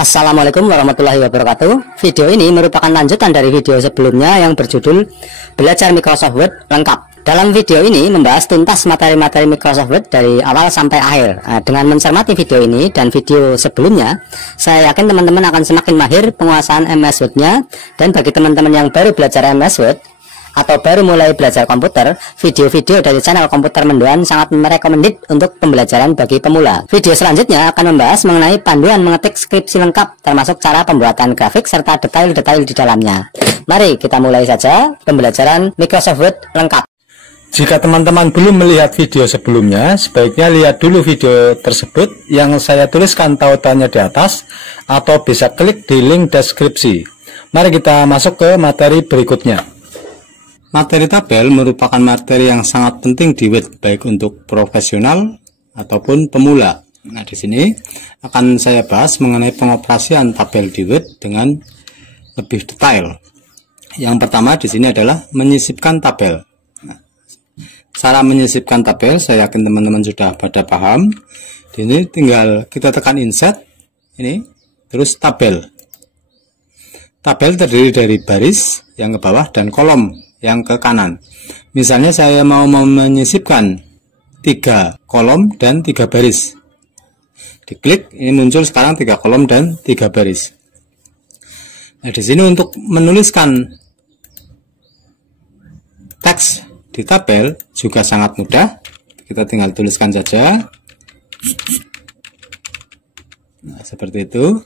Assalamualaikum warahmatullahi wabarakatuh. Video ini merupakan lanjutan dari video sebelumnya yang berjudul Belajar Microsoft Word Lengkap. Dalam video ini membahas tuntas materi-materi Microsoft Word dari awal sampai akhir. Dengan mencermati video ini dan video sebelumnya, saya yakin teman-teman akan semakin mahir penguasaan MS Word-nya. Dan bagi teman-teman yang baru belajar MS Word atau baru mulai belajar komputer, video-video dari channel Komputer Mendoan sangat merekomendit untuk pembelajaran bagi pemula. Video selanjutnya akan membahas mengenai panduan mengetik skripsi lengkap, termasuk cara pembuatan grafik serta detail-detail di dalamnya. Mari kita mulai saja pembelajaran Microsoft Word lengkap. Jika teman-teman belum melihat video sebelumnya, sebaiknya lihat dulu video tersebut yang saya tuliskan tautannya di atas, atau bisa klik di link deskripsi. Mari kita masuk ke materi berikutnya. Materi tabel merupakan materi yang sangat penting di Word, baik untuk profesional ataupun pemula. Nah, di sini akan saya bahas mengenai pengoperasian tabel di Word dengan lebih detail. Yang pertama di sini adalah menyisipkan tabel. Nah, cara menyisipkan tabel, saya yakin teman-teman sudah pada paham. Di sini tinggal kita tekan insert, ini, terus tabel. Tabel terdiri dari baris yang ke bawah dan kolom yang ke kanan. Misalnya saya mau menyisipkan 3 kolom dan 3 baris. Diklik, ini muncul sekarang 3 kolom dan 3 baris. Nah, di sini untuk menuliskan teks di tabel juga sangat mudah. Kita tinggal tuliskan saja. Nah, seperti itu.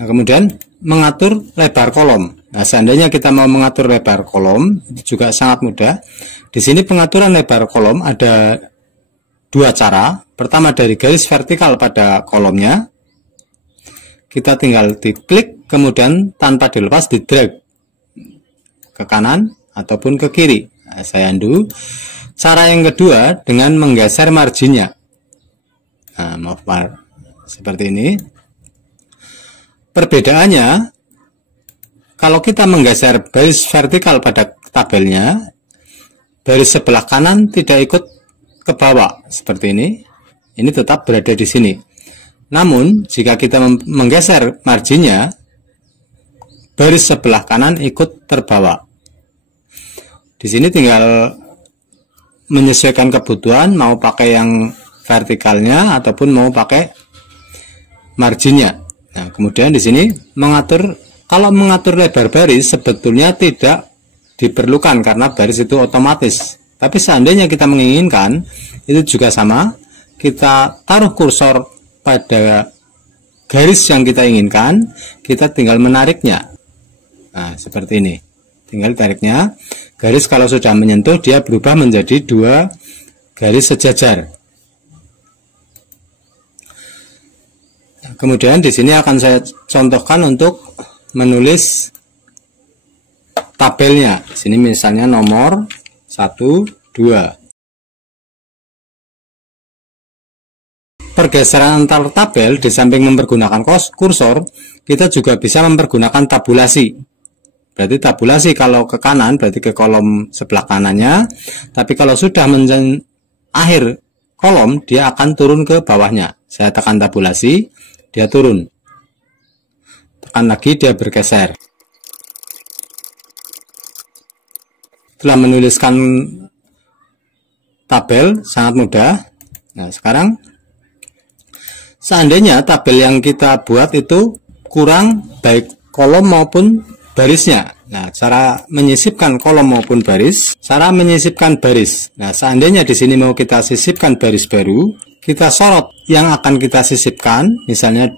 Nah, kemudian mengatur lebar kolom. Nah, seandainya kita mau mengatur lebar kolom, itu juga sangat mudah. Di sini pengaturan lebar kolom ada 2 cara. Pertama dari garis vertikal pada kolomnya. Kita tinggal diklik, kemudian tanpa dilepas di drag ke kanan ataupun ke kiri. Nah, saya undo. Cara yang kedua dengan menggeser marginnya. Nah, maaf, seperti ini. Perbedaannya, kalau kita menggeser baris vertikal pada tabelnya, baris sebelah kanan tidak ikut ke bawah seperti ini. Ini tetap berada di sini. Namun, jika kita menggeser marginnya, baris sebelah kanan ikut terbawa. Di sini tinggal menyesuaikan kebutuhan, mau pakai yang vertikalnya ataupun mau pakai marginnya. Nah, kemudian di sini kalau mengatur lebar baris sebetulnya tidak diperlukan karena baris itu otomatis. Tapi seandainya kita menginginkan, itu juga sama. Kita taruh kursor pada garis yang kita inginkan, kita tinggal menariknya. Nah, seperti ini. Tinggal tariknya. Garis kalau sudah menyentuh, dia berubah menjadi 2 garis sejajar. Kemudian di sini akan saya contohkan untuk menulis tabelnya. Di sini misalnya nomor 1, 2. Pergeseran antar tabel di samping mempergunakan kursor, kita juga bisa mempergunakan tabulasi. Berarti tabulasi kalau ke kanan berarti ke kolom sebelah kanannya, tapi kalau sudah akhir kolom dia akan turun ke bawahnya. Saya tekan tabulasi, dia turun. Tekan lagi, dia bergeser. Setelah menuliskan tabel sangat mudah. Nah, sekarang seandainya tabel yang kita buat itu kurang baik kolom maupun barisnya. Nah, cara menyisipkan kolom maupun baris, cara menyisipkan baris. Nah, seandainya di sini mau kita sisipkan baris baru, kita sorot yang akan kita sisipkan, misalnya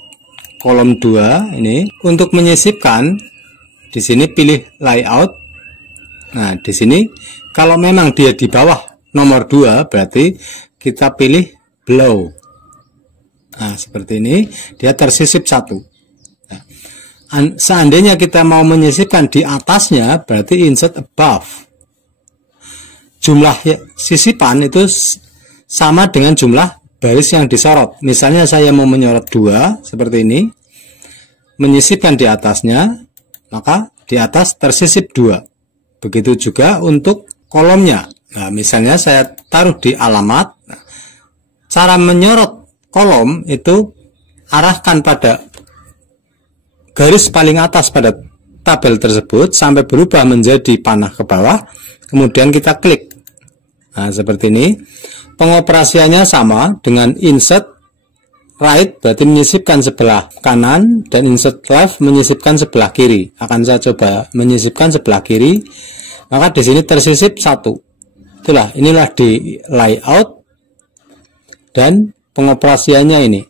kolom 2 ini. Untuk menyisipkan, di sini pilih layout. Nah, di sini kalau memang dia di bawah nomor 2, berarti kita pilih below. Nah, seperti ini, dia tersisip 1. Nah, seandainya kita mau menyisipkan di atasnya, berarti insert above. Jumlah sisipan itu sama dengan jumlah baris yang disorot. Misalnya saya mau menyorot 2 seperti ini, menyisipkan di atasnya, maka di atas tersisip 2. Begitu juga untuk kolomnya. Nah, misalnya saya taruh di alamat. Cara menyorot kolom itu arahkan pada garis paling atas pada tabel tersebut sampai berubah menjadi panah ke bawah, kemudian kita klik. Nah, seperti ini. Pengoperasiannya sama dengan insert right, berarti menyisipkan sebelah kanan, dan insert left menyisipkan sebelah kiri. Akan saya coba menyisipkan sebelah kiri. Maka di sini tersisip satu. Itulah, inilah di layout dan pengoperasiannya ini.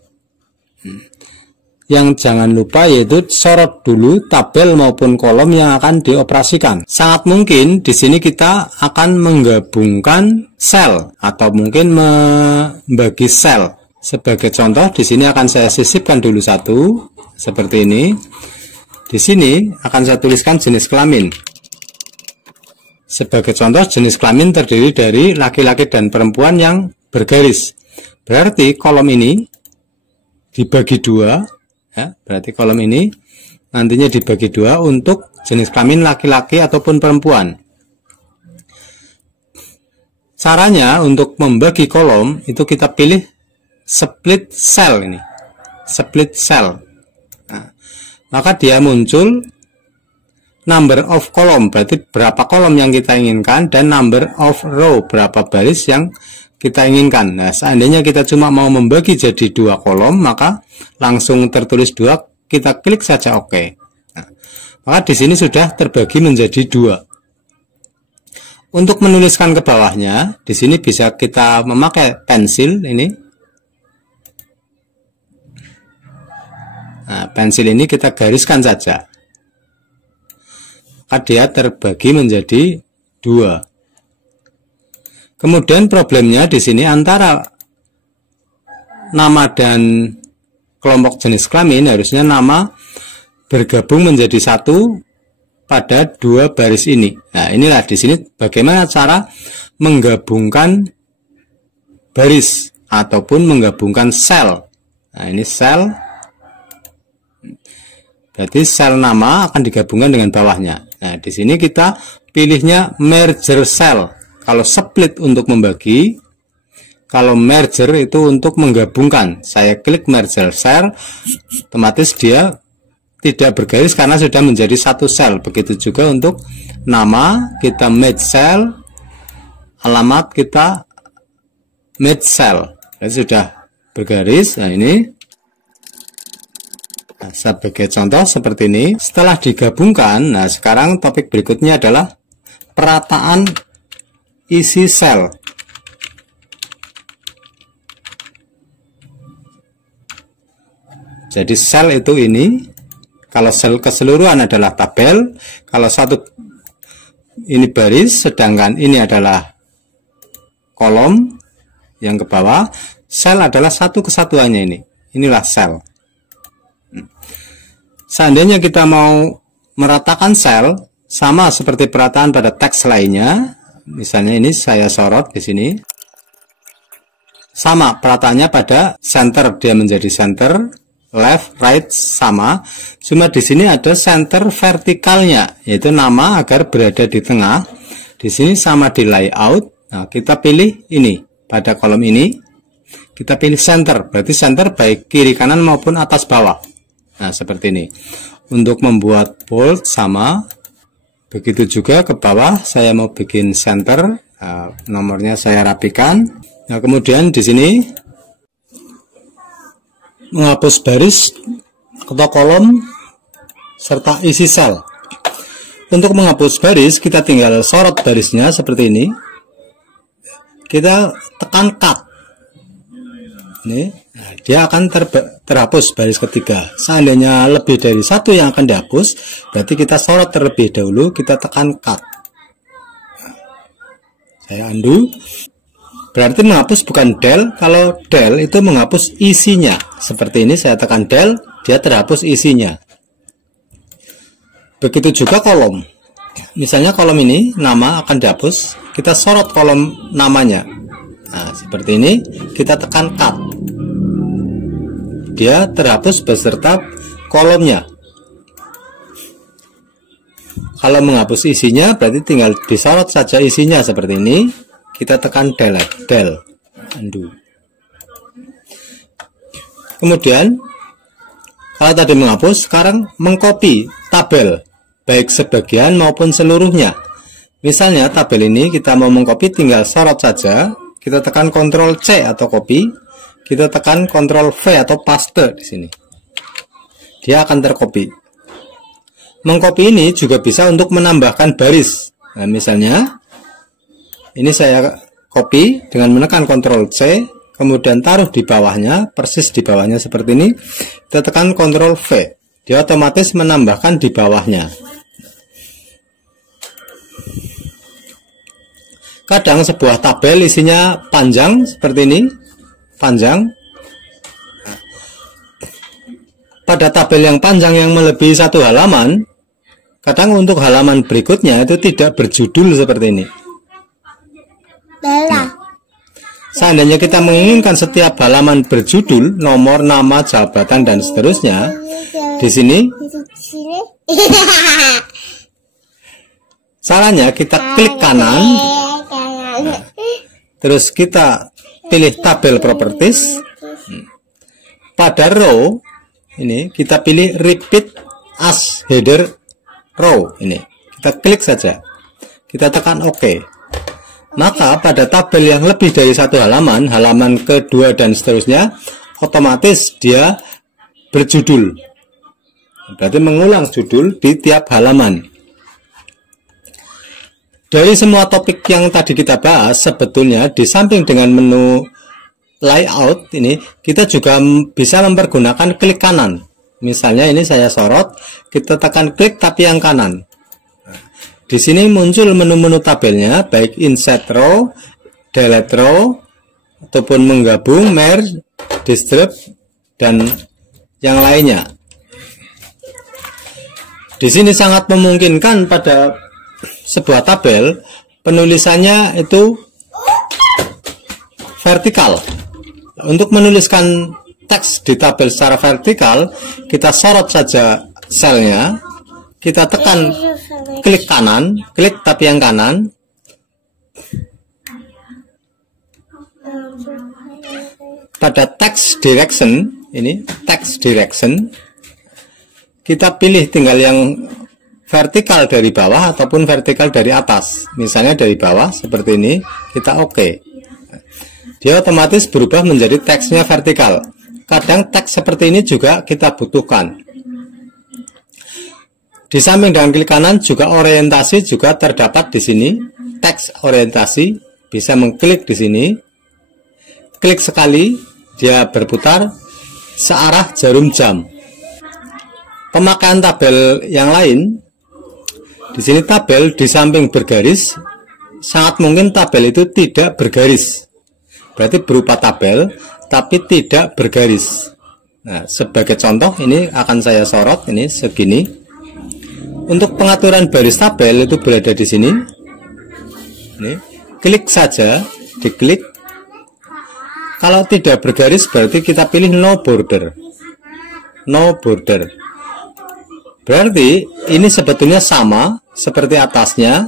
Yang jangan lupa yaitu sorot dulu tabel maupun kolom yang akan dioperasikan. Sangat mungkin di sini kita akan menggabungkan sel atau mungkin membagi sel. Sebagai contoh, di sini akan saya sisipkan dulu satu seperti ini. Di sini akan saya tuliskan jenis kelamin. Sebagai contoh, jenis kelamin terdiri dari laki-laki dan perempuan yang bergaris. Berarti kolom ini dibagi dua. Ya, berarti kolom ini nantinya dibagi dua untuk jenis kelamin laki-laki ataupun perempuan. Caranya untuk membagi kolom itu kita pilih split cell ini, split cell. Nah, maka dia muncul number of column, berarti berapa kolom yang kita inginkan, dan number of row, berapa baris yang kita inginkan. Nah, seandainya kita cuma mau membagi jadi dua kolom, maka langsung tertulis dua, kita klik saja OK. Nah, maka di sini sudah terbagi menjadi dua. Untuk menuliskan ke bawahnya, di sini bisa kita memakai pensil ini. Nah, pensil ini kita gariskan saja. Maka dia terbagi menjadi dua. Kemudian problemnya di sini antara nama dan kelompok jenis kelamin harusnya nama bergabung menjadi satu pada dua baris ini. Nah, inilah di sini bagaimana cara menggabungkan baris ataupun menggabungkan sel. Nah, ini sel. Berarti sel nama akan digabungkan dengan bawahnya. Nah, di sini kita pilihnya merger cell. Kalau split untuk membagi, kalau merger itu untuk menggabungkan. Saya klik merger cell, otomatis dia tidak bergaris karena sudah menjadi satu sel. Begitu juga untuk nama, kita merge cell, alamat kita merge cell. Jadi sudah bergaris. Nah, ini sebagai contoh seperti ini. Setelah digabungkan, nah sekarang topik berikutnya adalah perataan isi sel. Jadi sel itu ini, kalau sel keseluruhan adalah tabel, kalau satu ini baris, sedangkan ini adalah kolom yang ke bawah, sel adalah satu kesatuannya ini. Inilah sel. Seandainya kita mau meratakan sel, sama seperti perataan pada teks lainnya. Misalnya ini saya sorot di sini. Sama perataannya pada center, dia menjadi center, left, right sama. Cuma di sini ada center vertikalnya, yaitu nama agar berada di tengah. Di sini sama di layout. Nah, kita pilih ini pada kolom ini. Kita pilih center, berarti center baik kiri kanan maupun atas bawah. Nah, seperti ini. Untuk membuat bold sama. Begitu juga ke bawah, saya mau bikin center, nah, nomornya saya rapikan. Nah, kemudian di sini menghapus baris atau kolom serta isi sel. Untuk menghapus baris, kita tinggal sorot barisnya seperti ini. Kita tekan cut. Ini, nah, dia akan terhapus baris ketiga. Seandainya lebih dari satu yang akan dihapus, berarti kita sorot terlebih dahulu, kita tekan cut. Nah, saya undo. Berarti menghapus bukan del. Kalau del itu menghapus isinya. Seperti ini saya tekan del, dia terhapus isinya. Begitu juga kolom. Misalnya kolom ini nama akan dihapus, kita sorot kolom namanya. Nah, seperti ini, kita tekan cut. Dia terhapus beserta kolomnya. Kalau menghapus isinya, berarti tinggal disorot saja isinya seperti ini. Kita tekan delete, del, undo. Kemudian, Kalau tadi menghapus, sekarang mengcopy tabel, baik sebagian maupun seluruhnya. Misalnya tabel ini kita mau mengcopy, tinggal sorot saja, kita tekan Ctrl C atau copy, kita tekan Ctrl V atau paste di sini. Dia akan tercopy. Mengcopy ini juga bisa untuk menambahkan baris. Nah, misalnya ini saya copy dengan menekan Ctrl C, kemudian taruh di bawahnya, persis di bawahnya seperti ini. Kita tekan Ctrl V, dia otomatis menambahkan di bawahnya. Kadang sebuah tabel isinya panjang seperti ini, panjang. Pada tabel yang panjang yang melebihi 1 halaman, kadang untuk halaman berikutnya itu tidak berjudul seperti ini. Seandainya kita menginginkan setiap halaman berjudul, nomor, nama, jabatan, dan seterusnya, di sini, caranya kita klik kanan, terus kita pilih tabel properties. Pada row ini kita pilih repeat as header row. Ini kita klik saja, kita tekan OK. Maka pada tabel yang lebih dari 1 halaman, halaman kedua dan seterusnya, otomatis dia berjudul. Berarti mengulang judul di tiap halaman. Dari semua topik yang tadi kita bahas, sebetulnya di samping dengan menu layout ini, kita juga bisa mempergunakan klik kanan. Misalnya ini saya sorot, kita tekan klik tapi yang kanan. Di sini muncul menu-menu tabelnya, baik insert row, delete row, ataupun menggabung, merge, distribute, dan yang lainnya. Di sini sangat memungkinkan pada sebuah tabel penulisannya itu vertikal. Untuk menuliskan teks di tabel secara vertikal, kita sorot saja selnya, kita tekan klik kanan, klik tapi yang kanan. Pada text direction, ini text direction, kita pilih tinggal yang vertikal dari bawah ataupun vertikal dari atas. Misalnya dari bawah seperti ini, kita OK. Dia otomatis berubah menjadi teksnya vertikal. Kadang teks seperti ini juga kita butuhkan. Di samping dengan klik kanan juga orientasi juga terdapat di sini. Teks orientasi, bisa mengklik di sini. Klik sekali, dia berputar searah jarum jam. Pemakaian tabel yang lain, di sini tabel di samping bergaris, sangat mungkin tabel itu tidak bergaris. Berarti berupa tabel, tapi tidak bergaris. Nah, sebagai contoh ini akan saya sorot, ini segini. Untuk pengaturan baris tabel itu berada di sini. Ini, klik saja, diklik. Kalau tidak bergaris berarti kita pilih no border. No border. Berarti ini sebetulnya sama seperti atasnya,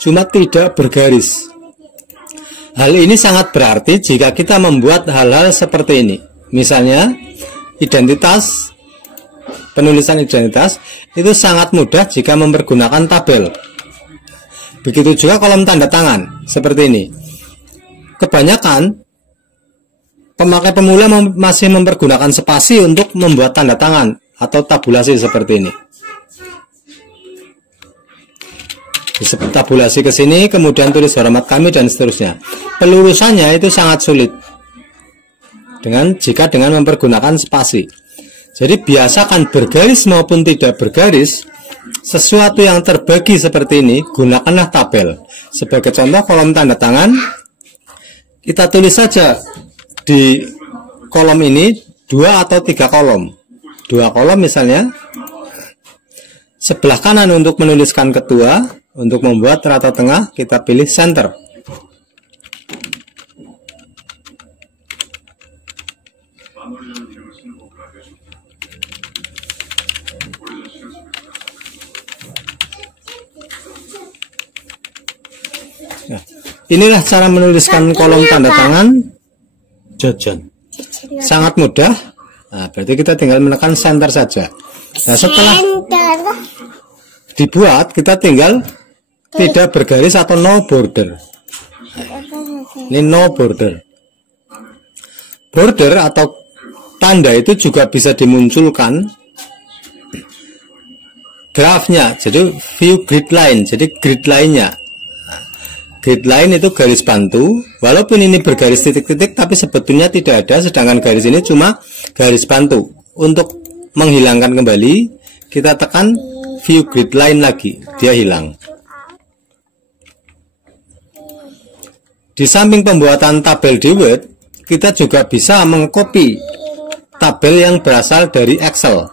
cuma tidak bergaris. Hal ini sangat berarti jika kita membuat hal-hal seperti ini. Misalnya identitas, penulisan identitas itu sangat mudah jika mempergunakan tabel. Begitu juga kolom tanda tangan seperti ini. Kebanyakan pemakai pemula masih mempergunakan spasi untuk membuat tanda tangan atau tabulasi seperti ini. Tabulasi ke sini, kemudian tulis hormat kami dan seterusnya. Pelurusannya itu sangat sulit jika dengan mempergunakan spasi. Jadi biasakan bergaris maupun tidak bergaris, sesuatu yang terbagi seperti ini, gunakanlah tabel. Sebagai contoh kolom tanda tangan, kita tulis saja di kolom ini 2 atau 3 kolom. 2 kolom misalnya. Sebelah kanan untuk menuliskan ketua, untuk membuat rata tengah kita pilih center. Nah, inilah cara menuliskan kolom tanda tangan Jojon. Sangat mudah. Nah, berarti kita tinggal menekan center saja. Nah, setelah dibuat, kita tinggal tidak bergaris atau no border. Ini no border. Border atau tanda itu juga bisa dimunculkan grafnya, jadi view grid line, jadi grid line-nya. Grid line itu garis bantu, walaupun ini bergaris titik-titik, tapi sebetulnya tidak ada, sedangkan garis ini cuma garis bantu. Untuk menghilangkan kembali, kita tekan view grid line lagi, dia hilang. Di samping pembuatan tabel di Word, kita juga bisa mengcopy tabel yang berasal dari Excel.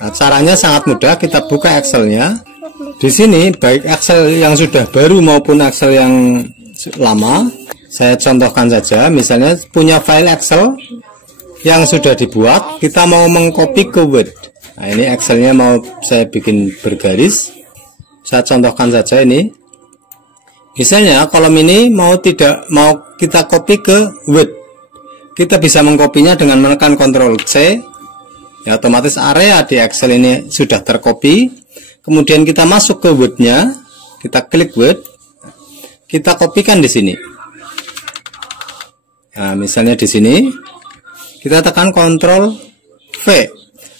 Nah, caranya sangat mudah, kita buka Excel-nya. Di sini baik Excel yang sudah baru maupun Excel yang lama, saya contohkan saja. Misalnya punya file Excel yang sudah dibuat, kita mau mengcopy ke Word. Nah, ini Excel-nya mau saya bikin bergaris. Saya contohkan saja ini. Misalnya kolom ini mau kita copy ke Word. Kita bisa mengkopinya dengan menekan Ctrl C. Ya, otomatis area di Excel ini sudah tercopy. Kemudian kita masuk ke Word-nya, kita klik Word, kita kopikan di sini. Nah, misalnya di sini, kita tekan Ctrl V.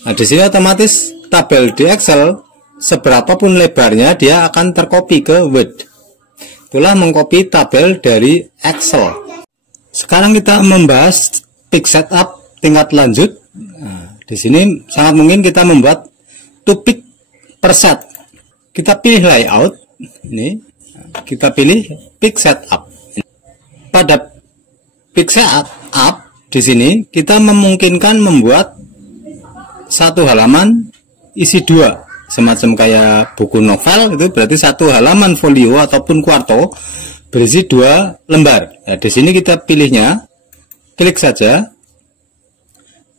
Nah, di sini otomatis tabel di Excel seberapapun lebarnya dia akan tercopy ke Word. Itulah mengcopy tabel dari Excel. Sekarang kita membahas Pick Setup tingkat lanjut. Nah, di sini sangat mungkin kita membuat topik per set. Kita pilih layout, ini kita pilih Pick Setup. Pada Pick Setup di sini kita memungkinkan membuat satu halaman isi dua, semacam kayak buku novel. Itu berarti satu halaman folio ataupun kuarto berisi 2 lembar. Nah, di sini kita pilihnya, klik saja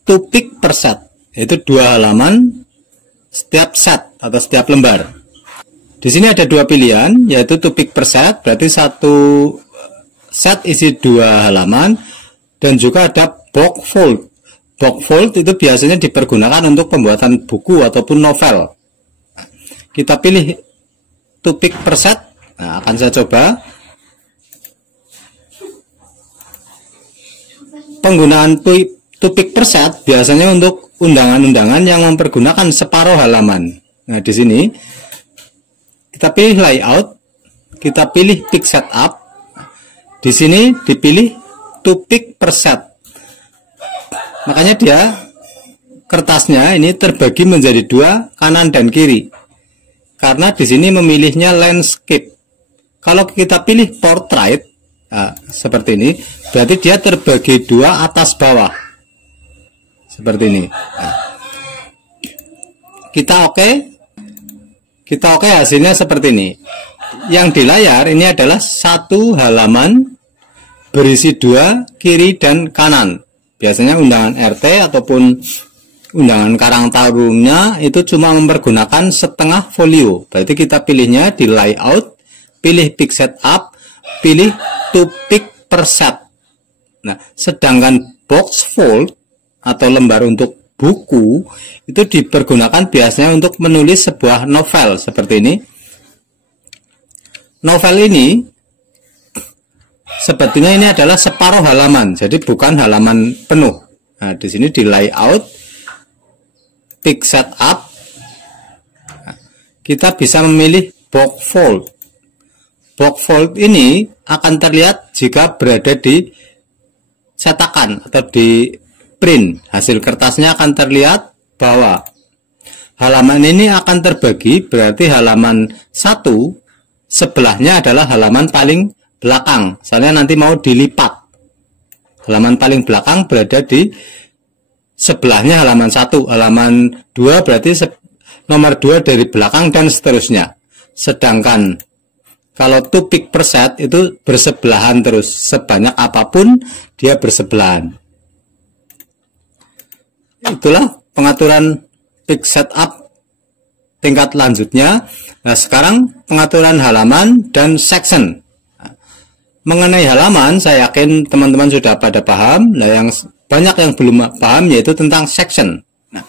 topik per set, yaitu 2 halaman setiap set atau setiap lembar. Di sini ada 2 pilihan, yaitu topik per set, berarti satu set isi 2 halaman, dan juga ada box fold. Box fold itu biasanya dipergunakan untuk pembuatan buku ataupun novel. Kita pilih topik per set. Nah, akan saya coba. Penggunaan topik per set biasanya untuk undangan-undangan yang mempergunakan separuh halaman. Nah, di sini kita pilih layout, kita pilih Pick Setup. Di sini dipilih topik per set. Makanya dia kertasnya ini terbagi menjadi 2, kanan dan kiri. Karena di sini memilihnya landscape. Kalau kita pilih portrait, nah, seperti ini, berarti dia terbagi 2 atas bawah. Seperti ini. Nah, kita oke, hasilnya seperti ini. Yang di layar ini adalah satu halaman berisi 2 kiri dan kanan. Biasanya undangan RT ataupun undangan Karang Taruna itu cuma mempergunakan setengah folio. Berarti kita pilihnya di layout, pilih Pick Setup, pilih topik per set. Nah, sedangkan box fold atau lembar untuk buku itu dipergunakan biasanya untuk menulis sebuah novel seperti ini. Novel ini sebetulnya ini adalah separuh halaman, jadi bukan halaman penuh. Nah, di sini di layout, Pick Setup, kita bisa memilih box fold. Box fold ini akan terlihat jika berada di cetakan atau di print. Hasil kertasnya akan terlihat bahwa halaman ini akan terbagi, berarti halaman 1 sebelahnya adalah halaman paling belakang. Misalnya nanti mau dilipat, halaman paling belakang berada di sebelahnya halaman 1, halaman 2 berarti nomor 2 dari belakang dan seterusnya. Sedangkan kalau topik per set itu bersebelahan terus, sebanyak apapun dia bersebelahan. Itulah pengaturan Pick Setup tingkat lanjutnya. Nah, sekarang pengaturan halaman dan section. Mengenai halaman, saya yakin teman-teman sudah pada paham. Nah, yang banyak yang belum paham, yaitu tentang section. Nah,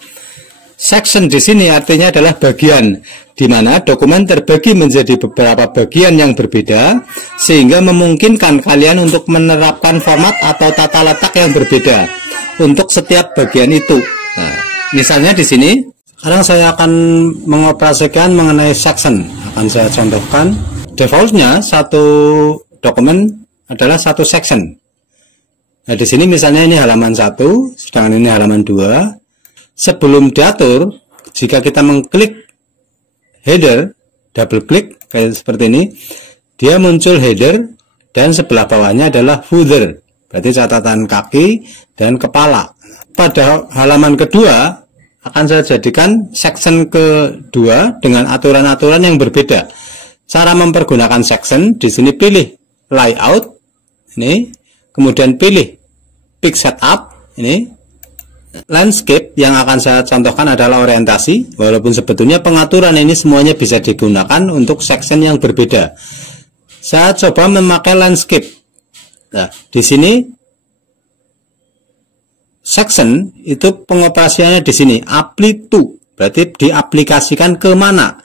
section di sini artinya adalah bagian, di mana dokumen terbagi menjadi beberapa bagian yang berbeda, sehingga memungkinkan kalian untuk menerapkan format atau tata letak yang berbeda untuk setiap bagian itu. Nah, misalnya di sini, sekarang saya akan mengoperasikan mengenai section. Akan saya contohkan. Defaultnya satu dokumen adalah satu section. Nah, di sini misalnya ini halaman 1, sedangkan ini halaman 2. Sebelum diatur, jika kita mengklik header, double klik kayak seperti ini, dia muncul header dan sebelah bawahnya adalah footer, berarti catatan kaki dan kepala. Pada halaman kedua akan saya jadikan section kedua dengan aturan-aturan yang berbeda. Cara mempergunakan section, di sini pilih layout, ini, kemudian pilih pick setup, ini, landscape yang akan saya contohkan adalah orientasi, walaupun sebetulnya pengaturan ini semuanya bisa digunakan untuk section yang berbeda. Saya coba memakai landscape. Nah, di sini section itu pengoperasiannya di sini apply to, berarti diaplikasikan ke mana?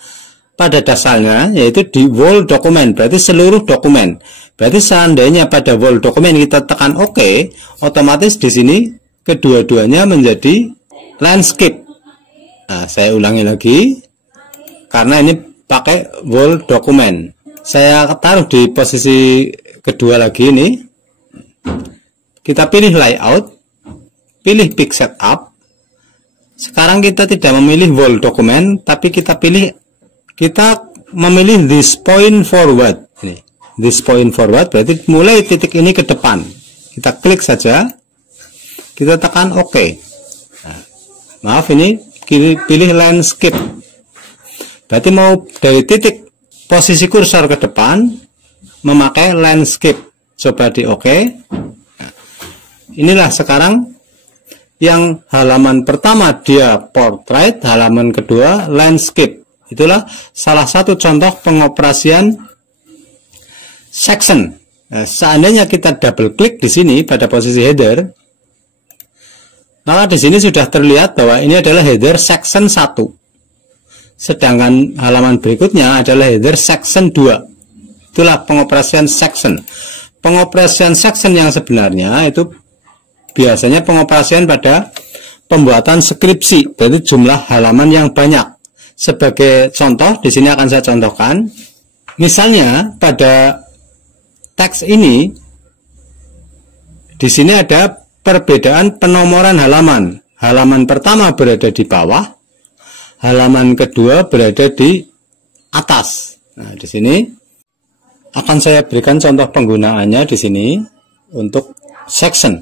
Pada dasarnya yaitu di whole dokumen, berarti seluruh dokumen. Berarti seandainya pada whole dokumen kita tekan OK, otomatis di sini kedua-duanya menjadi landscape. Nah, saya ulangi lagi karena ini pakai whole dokumen. Saya taruh di posisi kedua lagi ini. Kita pilih layout, pilih pick setup. Sekarang kita tidak memilih whole dokumen, tapi kita memilih this point forward. Ini, this point forward berarti mulai titik ini ke depan. Kita klik saja, kita tekan OK. Nah, maaf, ini pilih landscape. Berarti mau dari titik posisi kursor ke depan memakai landscape. Coba di OK. Nah, inilah sekarang yang halaman pertama dia portrait, halaman kedua landscape. Itulah salah satu contoh pengoperasian section. Nah, seandainya kita double klik di sini pada posisi header, maka di sini sudah terlihat bahwa ini adalah header section 1. Sedangkan halaman berikutnya adalah header section 2. Itulah pengoperasian section. Pengoperasian section yang sebenarnya itu biasanya pengoperasian pada pembuatan skripsi, berarti jumlah halaman yang banyak. Sebagai contoh, di sini akan saya contohkan. Misalnya pada teks ini, di sini ada perbedaan penomoran halaman. Halaman pertama berada di bawah, halaman kedua berada di atas. Nah, di sini akan saya berikan contoh penggunaannya di sini untuk section.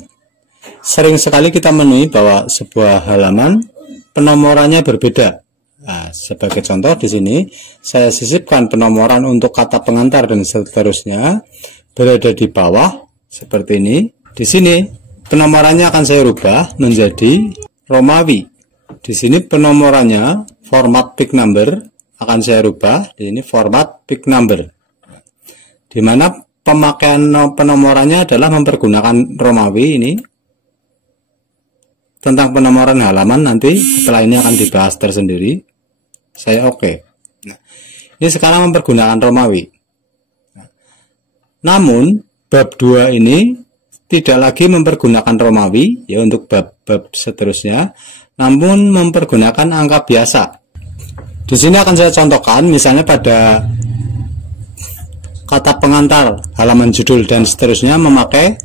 Sering sekali kita menemui bahwa sebuah halaman penomorannya berbeda. Nah, sebagai contoh di sini saya sisipkan penomoran untuk kata pengantar dan seterusnya berada di bawah seperti ini. Di sini penomorannya akan saya rubah menjadi Romawi. Di sini penomorannya format pick number akan saya rubah di sini format pick number. Di mana pemakaian penomorannya adalah mempergunakan Romawi ini. Tentang penomoran halaman nanti setelah ini akan dibahas tersendiri. Saya OK. Nah, ini sekarang mempergunakan Romawi. Nah, namun bab 2 ini tidak lagi mempergunakan Romawi ya untuk bab-bab seterusnya, namun mempergunakan angka biasa. Di sini akan saya contohkan misalnya pada kata pengantar, halaman judul dan seterusnya memakai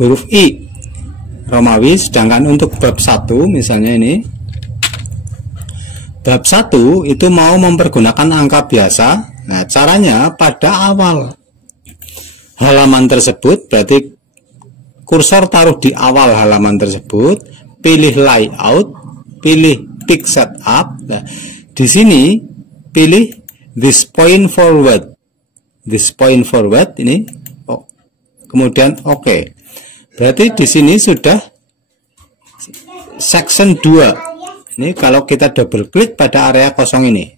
huruf I Romawi, sedangkan untuk bab 1 misalnya ini bab 1 itu mau mempergunakan angka biasa. Nah, caranya pada awal halaman tersebut, berarti kursor taruh di awal halaman tersebut, pilih layout, pilih pick setup. Nah, di sini pilih this point forward. This point forward ini, oh, kemudian OK. Berarti di sini sudah section 2. Ini kalau kita double klik pada area kosong ini.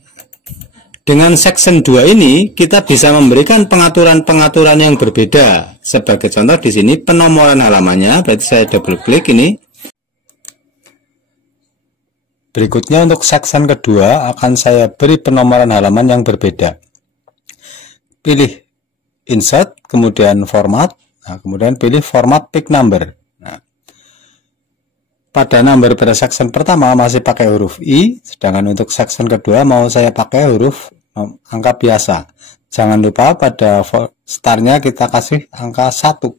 Dengan section 2 ini kita bisa memberikan pengaturan-pengaturan yang berbeda. Sebagai contoh di sini penomoran halamannya, berarti saya double klik ini. Berikutnya untuk section kedua akan saya beri penomoran halaman yang berbeda. Pilih insert, kemudian format, kemudian pilih format pick number. Pada number pada section pertama masih pakai huruf I, sedangkan untuk section kedua mau saya pakai huruf angka biasa. Jangan lupa pada startnya kita kasih angka 1.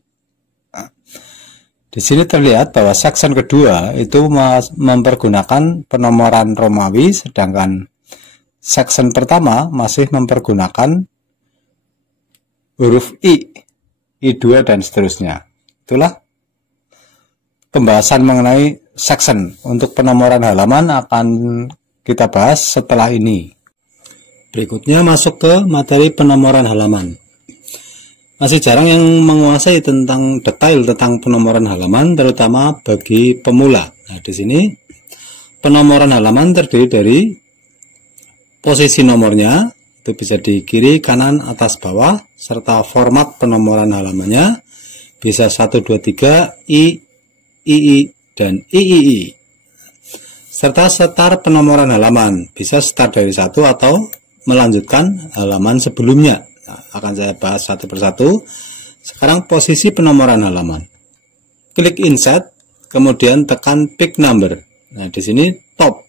Di sini terlihat bahwa section kedua itu mempergunakan penomoran Romawi, sedangkan section pertama masih mempergunakan huruf I, I2 dan seterusnya. Itulah pembahasan mengenai section. Untuk penomoran halaman akan kita bahas setelah ini. Berikutnya masuk ke materi penomoran halaman. Masih jarang yang menguasai tentang detail tentang penomoran halaman, terutama bagi pemula. Nah, di sini penomoran halaman terdiri dari posisi nomornya, itu bisa di kiri, kanan, atas, bawah, serta format penomoran halamannya, bisa 1, 2, 3, I, II, dan III. Serta start penomoran halaman, bisa start dari 1 atau melanjutkan halaman sebelumnya. Nah, akan saya bahas satu persatu. Sekarang posisi penomoran halaman. Klik insert, kemudian tekan pick number. Nah, di sini top.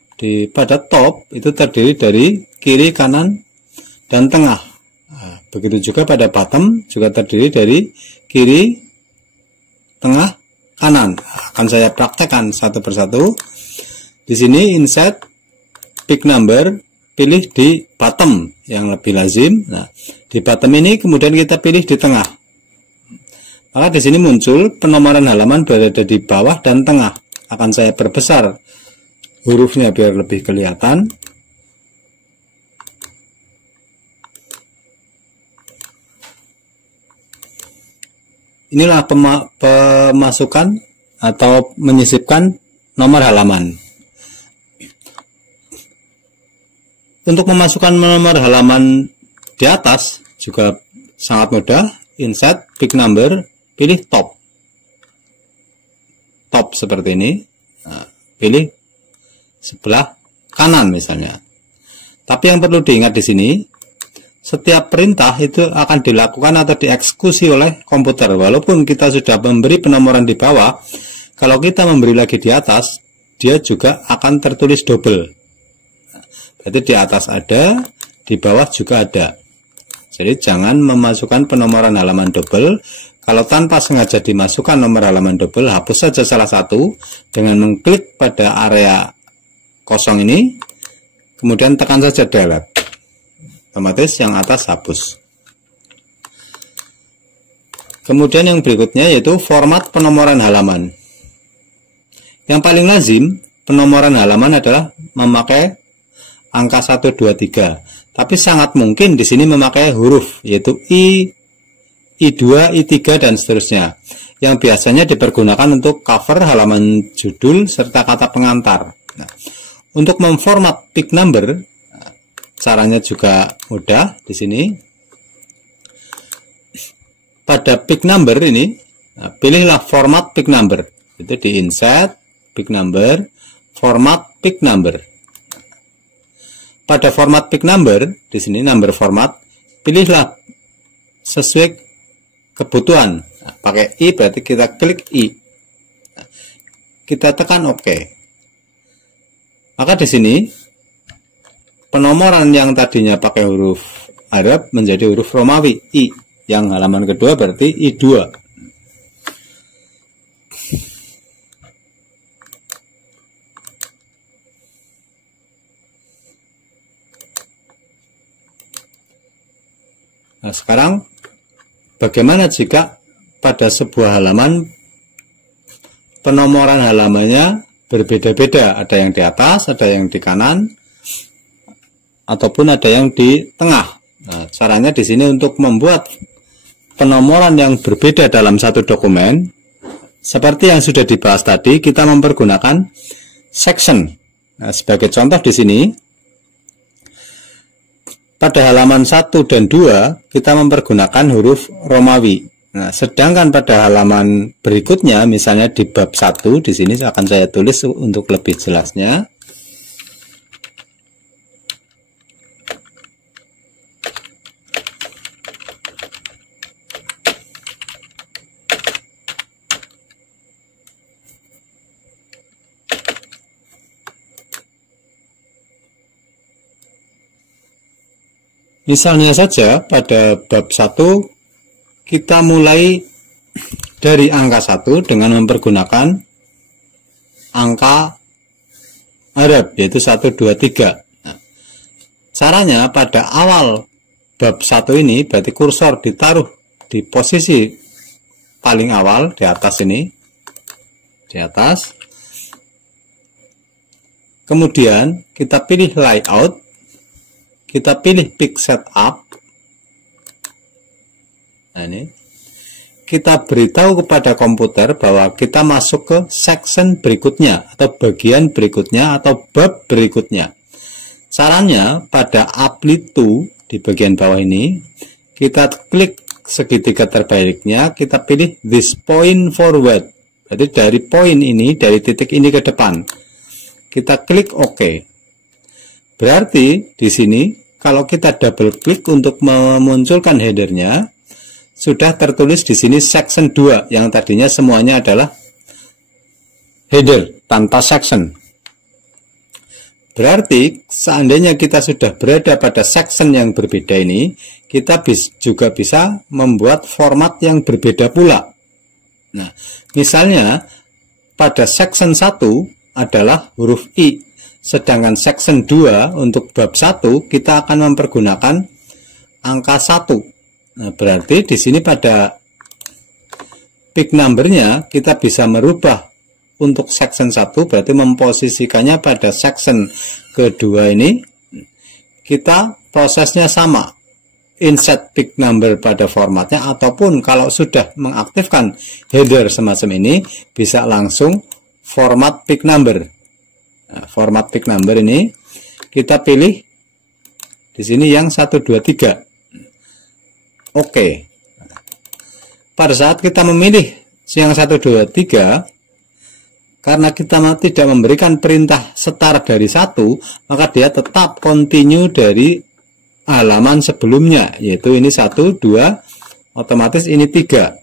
Pada top itu terdiri dari kiri, kanan, dan tengah. Nah, begitu juga pada bottom juga terdiri dari kiri, tengah, kanan. Akan saya praktekkan satu persatu. Di sini insert, pick number, pilih di bottom yang lebih lazim. Nah, di bottom ini kemudian kita pilih di tengah. Maka di sini muncul penomoran halaman berada di bawah dan tengah. Akan saya perbesar hurufnya biar lebih kelihatan. Inilah pemasukan atau menyisipkan nomor halaman. Untuk memasukkan nomor halaman di atas juga sangat mudah. Insert, pick number, pilih top. Top seperti ini. Nah, pilih sebelah kanan misalnya. Tapi yang perlu diingat di sini, setiap perintah itu akan dilakukan atau dieksekusi oleh komputer. Walaupun kita sudah memberi penomoran di bawah, kalau kita memberi lagi di atas, dia juga akan tertulis double. Berarti di atas ada, di bawah juga ada. Jadi jangan memasukkan penomoran halaman double. Kalau tanpa sengaja dimasukkan nomor halaman double, hapus saja salah satu dengan mengklik pada area kosong ini, kemudian tekan saja delete. Otomatis yang atas hapus. Kemudian yang berikutnya yaitu format penomoran halaman. Yang paling lazim penomoran halaman adalah memakai angka 1, 2, 3. Tapi sangat mungkin di sini memakai huruf yaitu I, I2, I3 dan seterusnya. Yang biasanya dipergunakan untuk cover halaman judul serta kata pengantar. Nah, untuk memformat pick number caranya juga mudah di sini. Pada pick number ini, pilihlah format pick number. Itu di insert, pick number, format pick number. Pada format pick number, di sini number format, pilihlah sesuai kebutuhan. Nah, pakai I berarti kita klik I. Kita tekan OK. Maka di sini penomoran yang tadinya pakai huruf Arab menjadi huruf Romawi I. Yang halaman kedua berarti I2. Nah, sekarang bagaimana jika pada sebuah halaman penomoran halamannya berbeda-beda? Ada yang di atas, ada yang di kanan, ataupun ada yang di tengah. Nah, caranya di sini untuk membuat penomoran yang berbeda dalam satu dokumen, seperti yang sudah dibahas tadi, kita mempergunakan section. Nah, sebagai contoh di sini, pada halaman 1 dan 2 kita mempergunakan huruf Romawi. Nah, sedangkan pada halaman berikutnya, misalnya di bab 1, di sini akan saya tulis untuk lebih jelasnya. Misalnya saja pada bab 1 kita mulai dari angka 1 dengan mempergunakan angka Arab, yaitu 1, 2, 3. Nah, caranya pada awal bab 1 ini berarti kursor ditaruh di posisi paling awal di atas ini, di atas. Kemudian kita pilih layout, kita pilih pick setup. Nah, ini kita beritahu kepada komputer bahwa kita masuk ke section berikutnya atau bagian berikutnya atau bab berikutnya. Caranya pada apply to di bagian bawah ini kita klik segitiga terbaliknya, kita pilih this point forward. Jadi dari poin ini, dari titik ini ke depan. Kita klik OK. Berarti di sini kalau kita double klik untuk memunculkan headernya, sudah tertulis di sini section 2 yang tadinya semuanya adalah header tanpa section. Berarti seandainya kita sudah berada pada section yang berbeda ini, kita juga bisa membuat format yang berbeda pula. Nah, misalnya pada section 1 adalah huruf I. Sedangkan section 2 untuk bab 1 kita akan mempergunakan angka 1. Nah, berarti di sini pada pick numbernya kita bisa merubah untuk section 1, berarti memposisikannya pada section kedua ini. Kita prosesnya sama, insert pick number pada formatnya, ataupun kalau sudah mengaktifkan header semacam ini bisa langsung format pick number. Nah, format pick number ini kita pilih di sini yang 1, 2, 3. Oke. Pada saat kita memilih yang 1, 2, 3, karena kita tidak memberikan perintah start dari 1, maka dia tetap continue dari halaman sebelumnya, yaitu ini 1, 2, otomatis ini 3.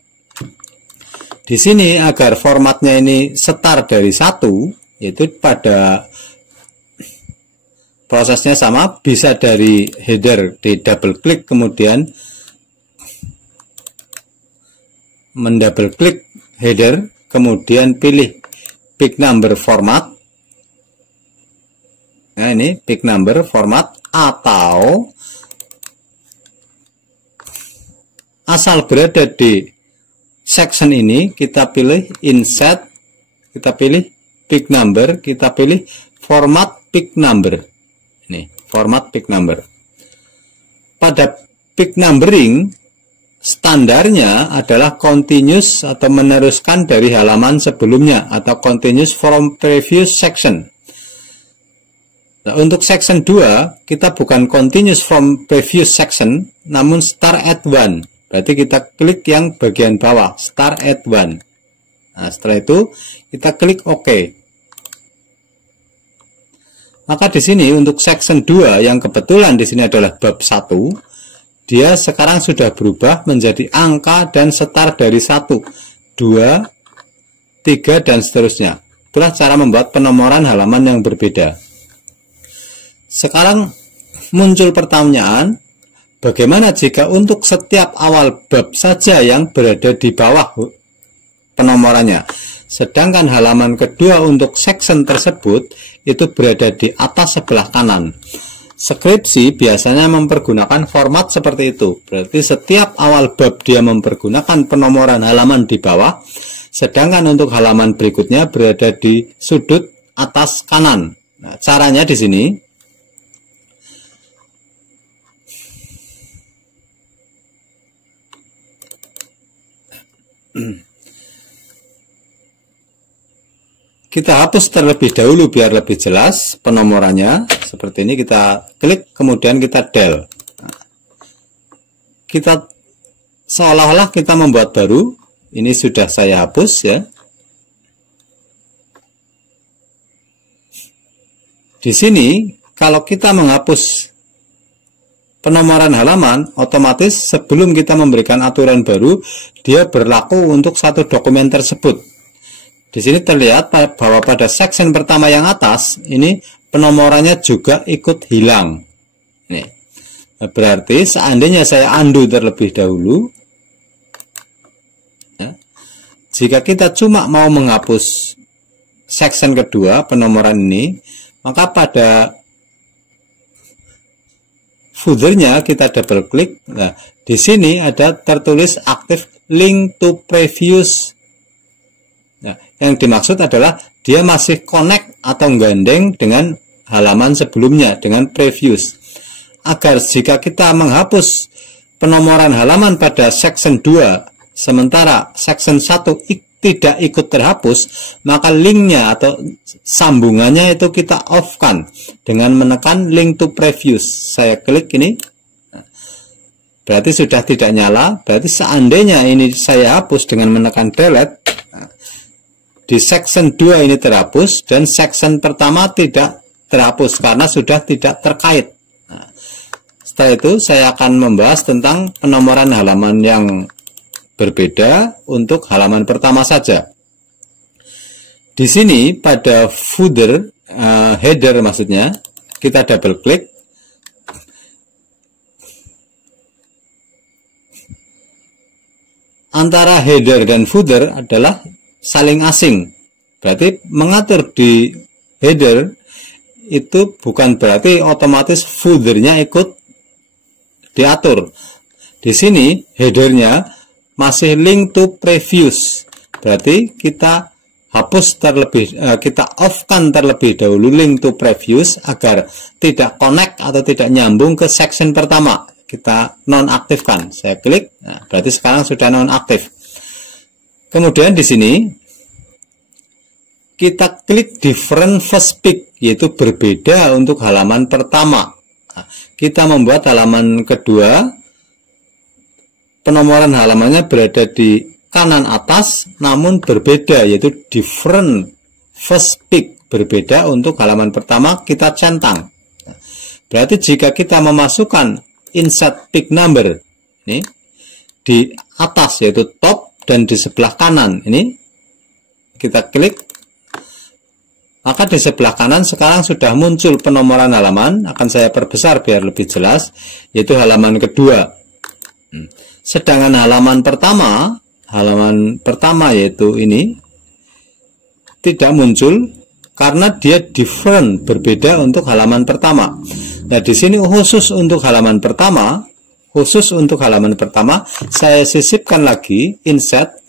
Di sini agar formatnya ini start dari 1, yaitu pada prosesnya sama, bisa dari header di double klik, kemudian mendouble klik header, kemudian pilih pick number format. Nah, ini pick number format, atau asal berada di section ini kita pilih insert, kita pilih pick number, kita pilih format pick number. Ini format pick number. Pada pick numbering standarnya adalah continuous atau meneruskan dari halaman sebelumnya, atau continuous from previous section. Nah, untuk section 2 kita bukan continuous from previous section, namun start at 1. Berarti kita klik yang bagian bawah, start at 1. Nah, setelah itu kita klik OK. Maka di sini untuk section 2 yang kebetulan di sini adalah bab 1, dia sekarang sudah berubah menjadi angka dan start dari 1, 2, 3 dan seterusnya. Itulah cara membuat penomoran halaman yang berbeda. Sekarang muncul pertanyaan, bagaimana jika untuk setiap awal bab saja yang berada di bawah penomorannya, sedangkan halaman kedua untuk section tersebut itu berada di atas sebelah kanan. Skripsi biasanya mempergunakan format seperti itu. Berarti setiap awal bab dia mempergunakan penomoran halaman di bawah, sedangkan untuk halaman berikutnya berada di sudut atas kanan. Nah, caranya di sini kita hapus terlebih dahulu biar lebih jelas penomorannya. Seperti ini, kita klik kemudian kita del. kita seolah-olah kita membuat baru. Ini sudah saya hapus ya. Di sini kalau kita menghapus penomoran halaman, otomatis sebelum kita memberikan aturan baru, dia berlaku untuk satu dokumen tersebut. Di sini terlihat bahwa pada section pertama yang atas ini penomorannya juga ikut hilang. Nih. Berarti seandainya saya undo terlebih dahulu, ya, jika kita cuma mau menghapus section kedua penomoran ini, maka pada footernya kita double klik. Nah, di sini ada tertulis active link to previous. Nah, yang dimaksud adalah dia masih connect atau gandeng dengan halaman sebelumnya, dengan previous. Agar jika kita menghapus penomoran halaman pada section 2, sementara section 1 tidak ikut terhapus, maka linknya atau sambungannya itu kita off-kan dengan menekan link to previous. Saya klik ini, berarti sudah tidak nyala. Berarti seandainya ini saya hapus dengan menekan delete, di section 2 ini terhapus dan section pertama tidak terhapus karena sudah tidak terkait. Setelah itu saya akan membahas tentang penomoran halaman yang berbeda untuk halaman pertama saja. Di sini pada footer, header maksudnya, kita double klik. Antara header dan footer adalah saling asing. Berarti mengatur di header itu bukan berarti otomatis footernya ikut diatur. Di sini headernya masih link to previous, berarti kita hapus kita off-kan terlebih dahulu link to previous agar tidak connect atau tidak nyambung ke section pertama. Kita nonaktifkan. Saya klik, nah, berarti sekarang sudah nonaktif. Kemudian di sini kita klik different first pick, yaitu berbeda untuk halaman pertama. Nah, kita membuat halaman kedua. Penomoran halamannya berada di kanan atas namun berbeda, yaitu different first pick, berbeda untuk halaman pertama kita centang. Berarti jika kita memasukkan insert pick number ini di atas yaitu top dan di sebelah kanan ini kita klik, maka di sebelah kanan sekarang sudah muncul penomoran halaman. Akan saya perbesar biar lebih jelas, yaitu halaman kedua. Sedangkan halaman pertama yaitu ini tidak muncul karena dia different, berbeda untuk halaman pertama. Nah, di sini khusus untuk halaman pertama, saya sisipkan lagi insert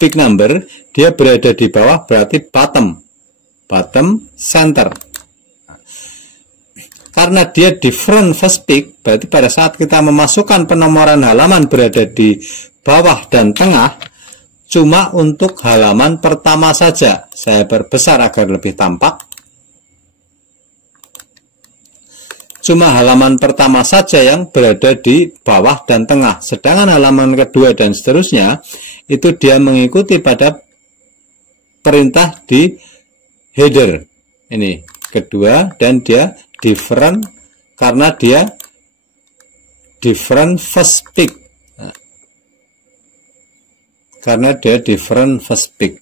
pick number, dia berada di bawah berarti bottom center. Karena dia different first pick, berarti pada saat kita memasukkan penomoran halaman berada di bawah dan tengah, cuma untuk halaman pertama saja. Saya perbesar agar lebih tampak. Cuma halaman pertama saja yang berada di bawah dan tengah. Sedangkan halaman kedua dan seterusnya, itu dia mengikuti pada perintah di header. Ini kedua dan dia different karena dia different first pick. Karena dia different first pick.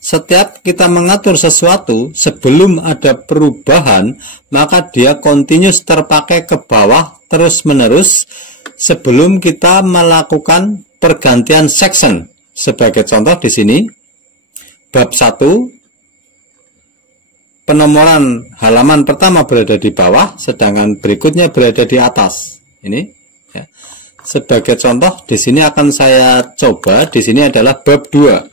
Setiap kita mengatur sesuatu sebelum ada perubahan, maka dia continuous terpakai ke bawah terus menerus sebelum kita melakukan pergantian section. Sebagai contoh di sini bab 1, penomoran halaman pertama berada di bawah, sedangkan berikutnya berada di atas. Ini ya. Sebagai contoh di sini akan saya coba, di sini adalah bab 2.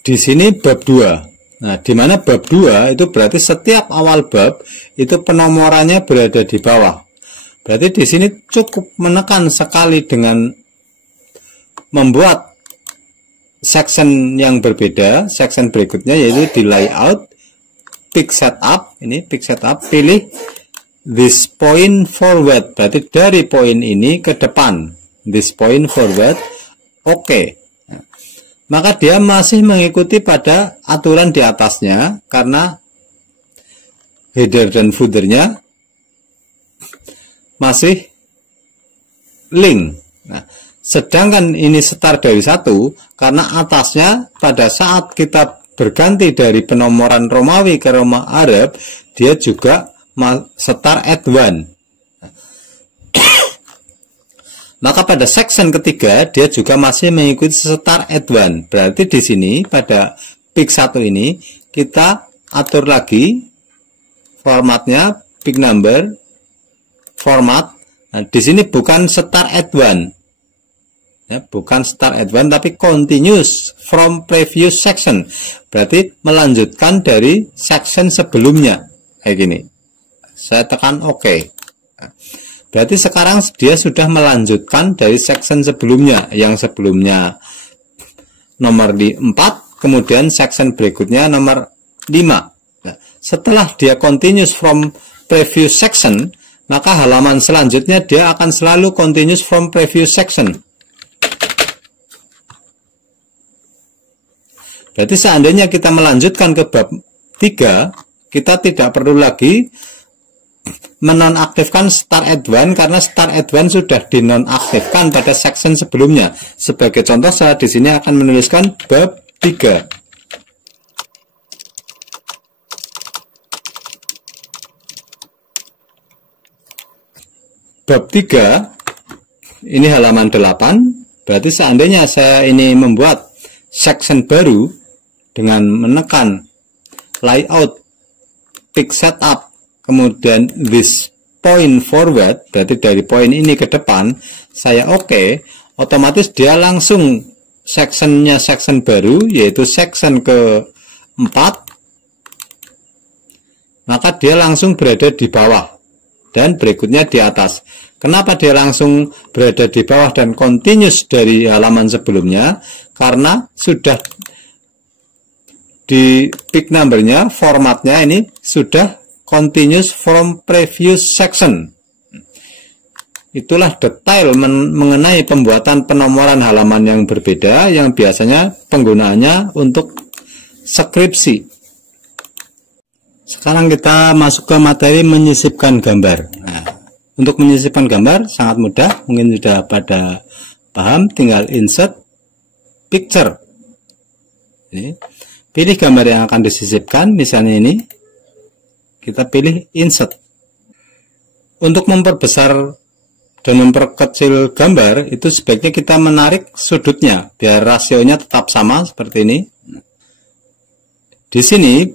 Di sini bab 2. Nah, di mana bab 2 itu berarti setiap awal bab itu penomorannya berada di bawah. Berarti di sini cukup menekan sekali dengan membuat section yang berbeda, section berikutnya yaitu di layout, pick setup, ini pick setup, pilih this point forward, berarti dari poin ini ke depan, this point forward, oke. Maka dia masih mengikuti pada aturan di atasnya karena header dan footernya masih link. Nah, sedangkan ini start dari 1 karena atasnya pada saat kita berganti dari penomoran Romawi ke Roma Arab, dia juga start at 1. Maka pada section ketiga dia juga masih mengikuti start at 1. Berarti di sini pada pick 1 ini kita atur lagi formatnya, pick number, format. Nah, di sini bukan start at 1. Ya, bukan start at 1 tapi continuous from previous section. Berarti melanjutkan dari section sebelumnya. Kayak gini. Saya tekan OK. Nah, berarti sekarang dia sudah melanjutkan dari section sebelumnya, yang sebelumnya nomor 4, kemudian section berikutnya nomor 5. Nah, setelah dia continuous from previous section, maka halaman selanjutnya dia akan selalu continuous from previous section. Berarti seandainya kita melanjutkan ke bab 3, kita tidak perlu lagi menonaktifkan start at 1 karena start at 1 sudah dinonaktifkan pada section sebelumnya. Sebagai contoh, saya di sini akan menuliskan bab 3. Bab 3 ini halaman 8. Berarti seandainya saya ini membuat section baru dengan menekan layout, pick setup, kemudian this point forward, berarti dari poin ini ke depan, saya OK, otomatis dia langsung sectionnya section baru, yaitu section ke-4, maka dia langsung berada di bawah, dan berikutnya di atas. Kenapa dia langsung berada di bawah dan continuous dari halaman sebelumnya? Karena sudah di pick numbernya, formatnya ini sudah continuous from previous section. Itulah detail mengenai pembuatan penomoran halaman yang berbeda yang biasanya penggunaannya untuk skripsi. Sekarang kita masuk ke materi menyisipkan gambar. Nah, untuk menyisipkan gambar sangat mudah, mungkin sudah pada paham, tinggal insert picture. Ini, pilih gambar yang akan disisipkan, misalnya ini. Kita pilih insert. Untuk memperbesar dan memperkecil gambar, itu sebaiknya kita menarik sudutnya biar rasionya tetap sama seperti ini. Di sini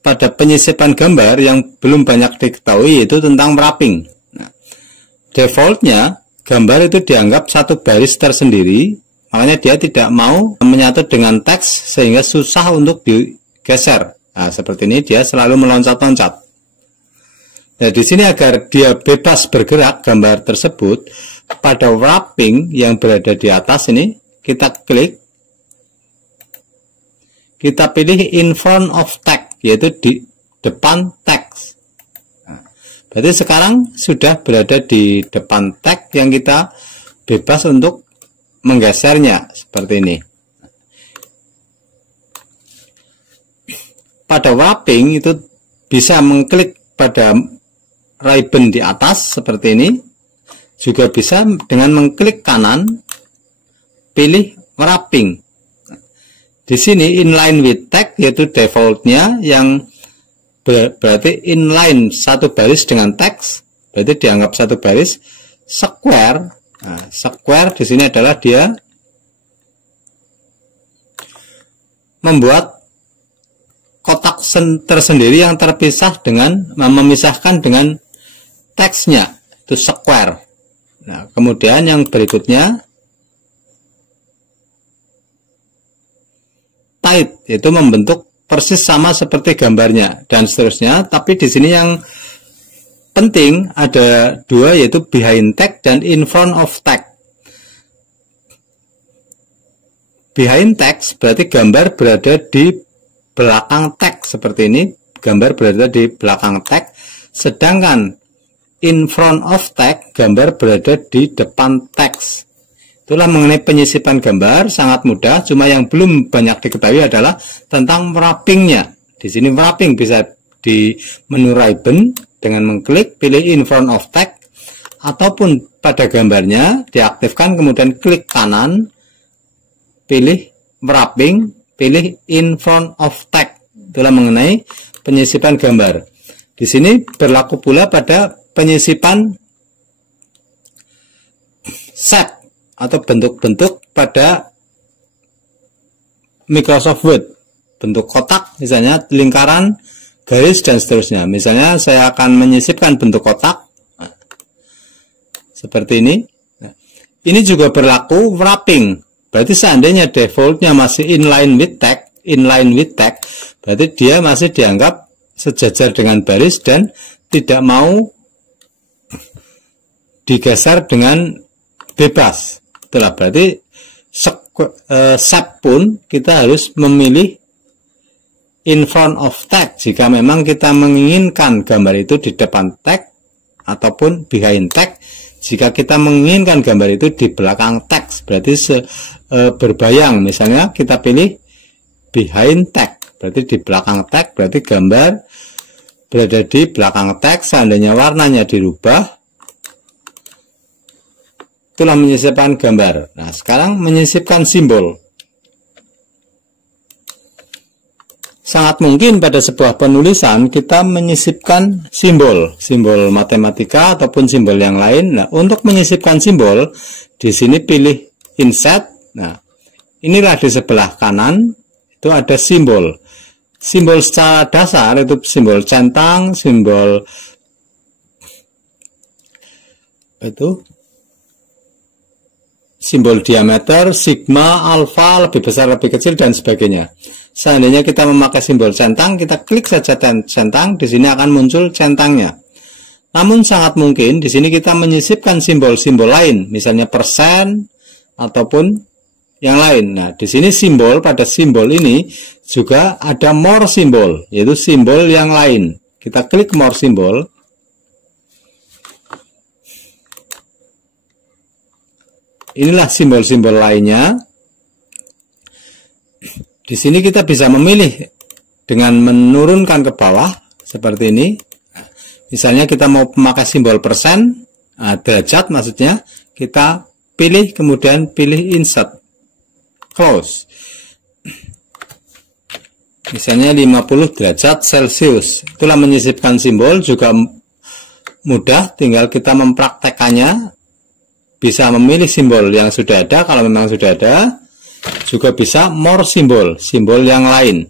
pada penyisipan gambar yang belum banyak diketahui yaitu tentang wrapping. Nah, defaultnya gambar itu dianggap satu baris tersendiri, makanya dia tidak mau menyatu dengan teks sehingga susah untuk digeser. Nah, seperti ini dia selalu meloncat-loncat. Nah, di sini agar dia bebas bergerak gambar tersebut, pada wrapping yang berada di atas ini kita klik, kita pilih in front of text, yaitu di depan teks. Nah, berarti sekarang sudah berada di depan teks yang kita bebas untuk menggesernya seperti ini. Pada wrapping itu bisa mengklik pada ribbon di atas seperti ini, juga bisa dengan mengklik kanan pilih wrapping. Di sini inline with text yaitu defaultnya yang berarti inline satu baris dengan teks, berarti dianggap satu baris. Square, nah, square di sini adalah dia membuat kotak tersendiri yang terpisah dengan memisahkan dengan teksnya, itu square. Nah, kemudian yang berikutnya tight, yaitu membentuk persis sama seperti gambarnya dan seterusnya. Tapi di sini yang penting ada dua, yaitu behind tag dan in front of tag. Behind text berarti gambar berada di belakang tag seperti ini, gambar berada di belakang tag. Sedangkan in front of tag, gambar berada di depan teks. Itulah mengenai penyisipan gambar, sangat mudah. Cuma yang belum banyak diketahui adalah tentang wrappingnya. Di sini wrapping bisa di menu ribbon dengan mengklik pilih in front of tag, ataupun pada gambarnya diaktifkan kemudian klik kanan pilih wrapping, pilih in front of tag. Itulah mengenai penyisipan gambar. Di sini berlaku pula pada penyisipan shape atau bentuk-bentuk pada Microsoft Word. Bentuk kotak, misalnya lingkaran, garis, dan seterusnya. Misalnya saya akan menyisipkan bentuk kotak seperti ini. Ini juga berlaku wrapping. Berarti seandainya defaultnya masih inline with tag, berarti dia masih dianggap sejajar dengan baris dan tidak mau digeser dengan bebas. Itulah berarti shape pun kita harus memilih in front of tag jika memang kita menginginkan gambar itu di depan tag, ataupun behind tag jika kita menginginkan gambar itu di belakang teks. Berarti berbayang, misalnya kita pilih behind tag, berarti di belakang tag, berarti gambar berada di belakang teks. Seandainya warnanya dirubah, itulah menyisipkan gambar. Nah, sekarang menyisipkan simbol. Sangat mungkin pada sebuah penulisan kita menyisipkan simbol matematika ataupun simbol yang lain. Nah, untuk menyisipkan simbol, di sini pilih insert. Nah, inilah di sebelah kanan itu ada simbol. Simbol secara dasar itu simbol centang, simbol simbol diameter, sigma, alfa, lebih besar, lebih kecil, dan sebagainya. Seandainya kita memakai simbol centang, kita klik saja centang, di sini akan muncul centangnya. Namun sangat mungkin di sini kita menyisipkan simbol-simbol lain, misalnya persen ataupun yang lain. Nah, di sini simbol, pada simbol ini juga ada more simbol, yaitu simbol yang lain. Kita klik more simbol. Inilah simbol-simbol lainnya. Di sini kita bisa memilih dengan menurunkan ke bawah seperti ini. Misalnya kita mau memakai simbol persen, derajat maksudnya, kita pilih kemudian pilih insert, close. Misalnya 50 derajat Celcius. Itulah menyisipkan simbol, juga mudah, tinggal kita mempraktekannya. Bisa memilih simbol yang sudah ada, kalau memang sudah ada, juga bisa more simbol, simbol yang lain.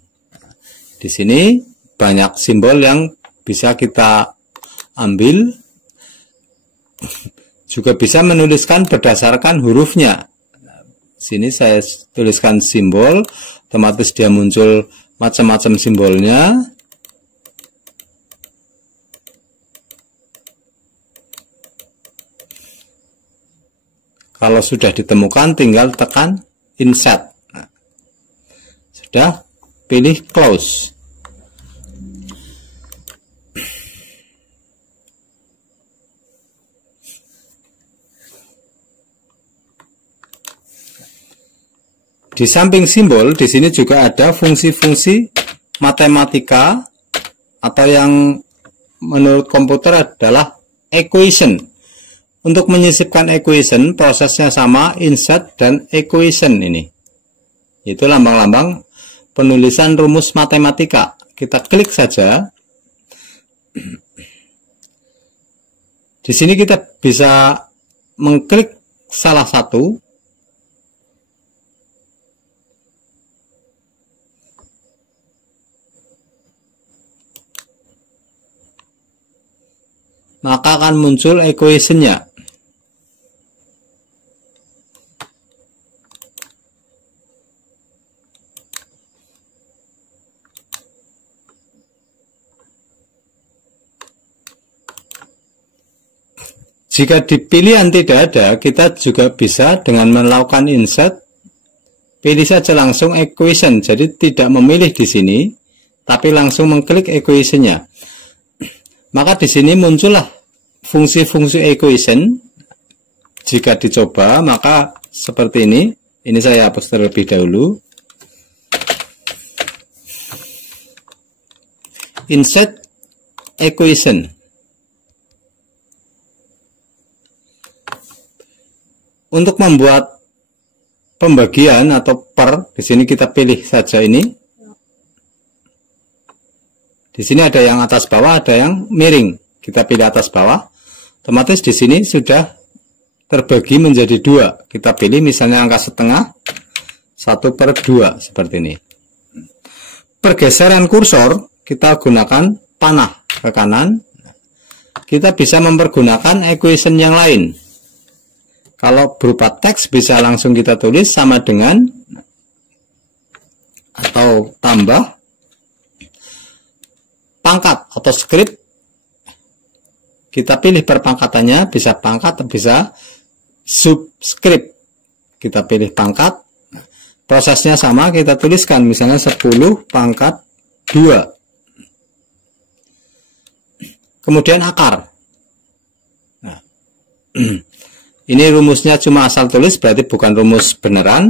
Di sini banyak simbol yang bisa kita ambil, juga bisa menuliskan berdasarkan hurufnya. Sini saya tuliskan simbol, otomatis dia muncul macam-macam simbolnya. Kalau sudah ditemukan, tinggal tekan insert. Nah, sudah, pilih close. Di samping simbol, di sini juga ada fungsi-fungsi matematika atau yang menurut komputer adalah equation. Untuk menyisipkan equation, prosesnya sama, insert dan equation ini. Itu lambang-lambang penulisan rumus matematika. Kita klik saja. Di sini kita bisa mengklik salah satu. Maka akan muncul equation-nya. Jika dipilihan tidak ada, kita juga bisa dengan melakukan insert, pilih saja langsung equation. Jadi tidak memilih di sini, tapi langsung mengklik equation-nya. Maka di sini muncullah fungsi-fungsi equation. Jika dicoba, maka seperti ini. Ini saya hapus terlebih dahulu. Insert equation. Untuk membuat pembagian atau per, di sini kita pilih saja ini. Di sini ada yang atas bawah, ada yang miring. Kita pilih atas bawah. Otomatis di sini sudah terbagi menjadi 2. Kita pilih misalnya angka setengah 1/2 seperti ini. Pergeseran kursor kita gunakan panah ke kanan. Kita bisa mempergunakan equation yang lain. Kalau berupa teks bisa langsung kita tulis sama dengan atau tambah pangkat atau script. Kita pilih perpangkatannya, bisa pangkat, bisa subscript. Kita pilih pangkat. Prosesnya sama, kita tuliskan misalnya 10 pangkat 2. Kemudian akar. Nah, ini rumusnya cuma asal tulis, berarti bukan rumus beneran.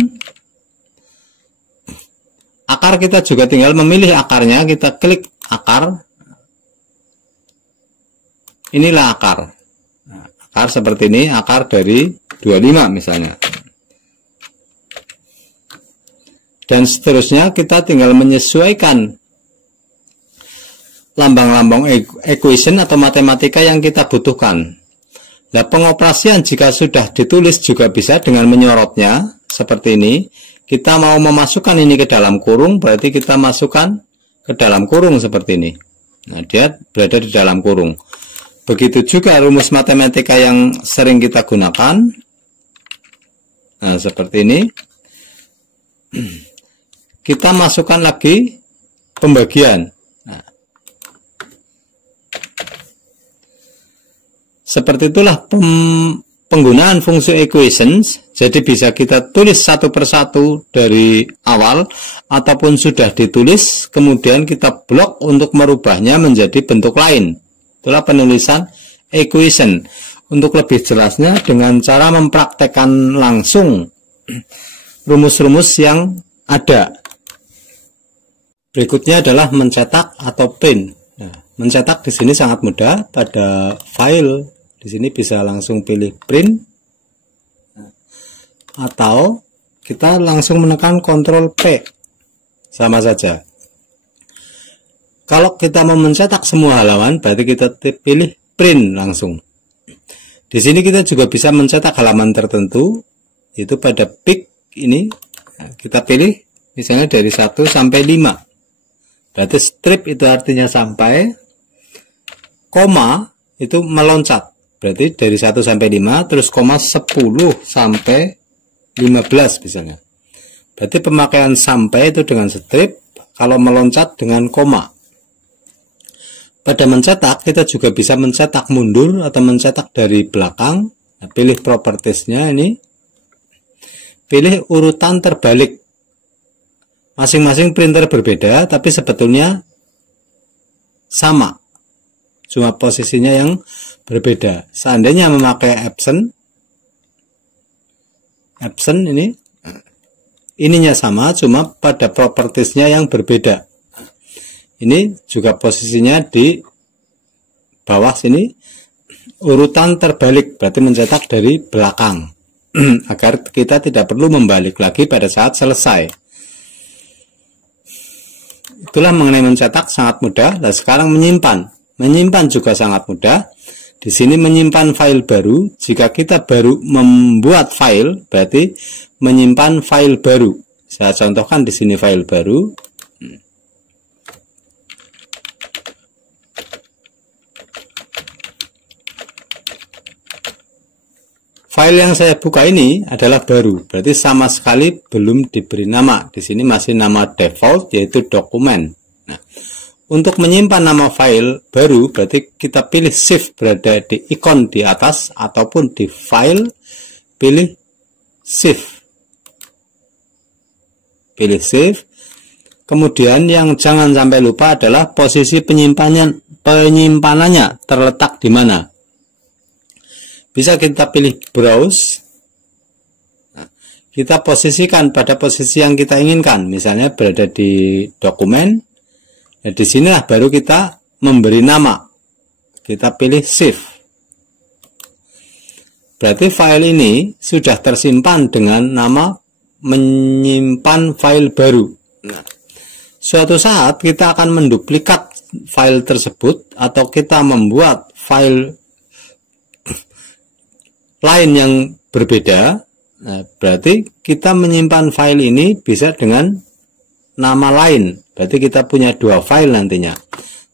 Akar kita juga tinggal memilih akarnya, kita klik akar. Inilah akar. Nah, akar seperti ini, akar dari 25 misalnya. Dan seterusnya kita tinggal menyesuaikan lambang-lambang equation atau matematika yang kita butuhkan. Nah, pengoperasian jika sudah ditulis juga bisa dengan menyorotnya seperti ini. Kita mau memasukkan ini ke dalam kurung, berarti kita masukkan ke dalam kurung seperti ini. Nah, dia berada di dalam kurung. Begitu juga rumus matematika yang sering kita gunakan. Nah, seperti ini. Kita masukkan lagi pembagian. Seperti itulah penggunaan fungsi equations. Jadi bisa kita tulis satu persatu dari awal ataupun sudah ditulis kemudian kita blok untuk merubahnya menjadi bentuk lain. Itulah penulisan equation. Untuk lebih jelasnya dengan cara mempraktekkan langsung rumus-rumus yang ada. Berikutnya adalah mencetak atau print. Nah, mencetak di sini sangat mudah. Pada file di sini bisa langsung pilih print, atau kita langsung menekan Ctrl P, sama saja. Kalau kita mau mencetak semua halaman, berarti kita pilih print langsung. Di sini kita juga bisa mencetak halaman tertentu, itu pada pick ini. Kita pilih misalnya dari 1 sampai 5. Berarti strip itu artinya sampai, koma itu meloncat. Berarti dari 1 sampai 5, terus koma 10 sampai 15 misalnya. Berarti pemakaian sampai itu dengan strip, kalau meloncat dengan koma. Pada mencetak, kita juga bisa mencetak mundur atau mencetak dari belakang. Nah, pilih propertiesnya ini. Pilih urutan terbalik. Masing-masing printer berbeda, tapi sebetulnya sama. Cuma posisinya yang berbeda. Seandainya memakai Epson ini, ininya sama, cuma pada propertiesnya yang berbeda. Ini juga posisinya di bawah sini, urutan terbalik, berarti mencetak dari belakang, agar kita tidak perlu membalik lagi pada saat selesai. Itulah mengenai mencetak, sangat mudah. Dan sekarang menyimpan juga sangat mudah. Di sini menyimpan file baru. Jika kita baru membuat file, berarti menyimpan file baru. Saya contohkan di sini file baru. File yang saya buka ini adalah baru, berarti sama sekali belum diberi nama. Di sini masih nama default, yaitu dokumen. Nah, Untuk menyimpan nama file baru, berarti kita pilih Shift berada di ikon di atas, ataupun di file, pilih Shift. Pilih Shift. Kemudian yang jangan sampai lupa adalah posisi penyimpanannya terletak di mana. Bisa kita pilih Browse. Nah, kita posisikan pada posisi yang kita inginkan, misalnya berada di dokumen. Nah, di sinilah baru kita memberi nama. Kita pilih Shift. Berarti file ini sudah tersimpan dengan nama menyimpan file baru. Nah, suatu saat kita akan menduplikat file tersebut, atau kita membuat file lain yang berbeda. Nah, berarti kita menyimpan file ini bisa dengan nama lain. Berarti kita punya dua file nantinya.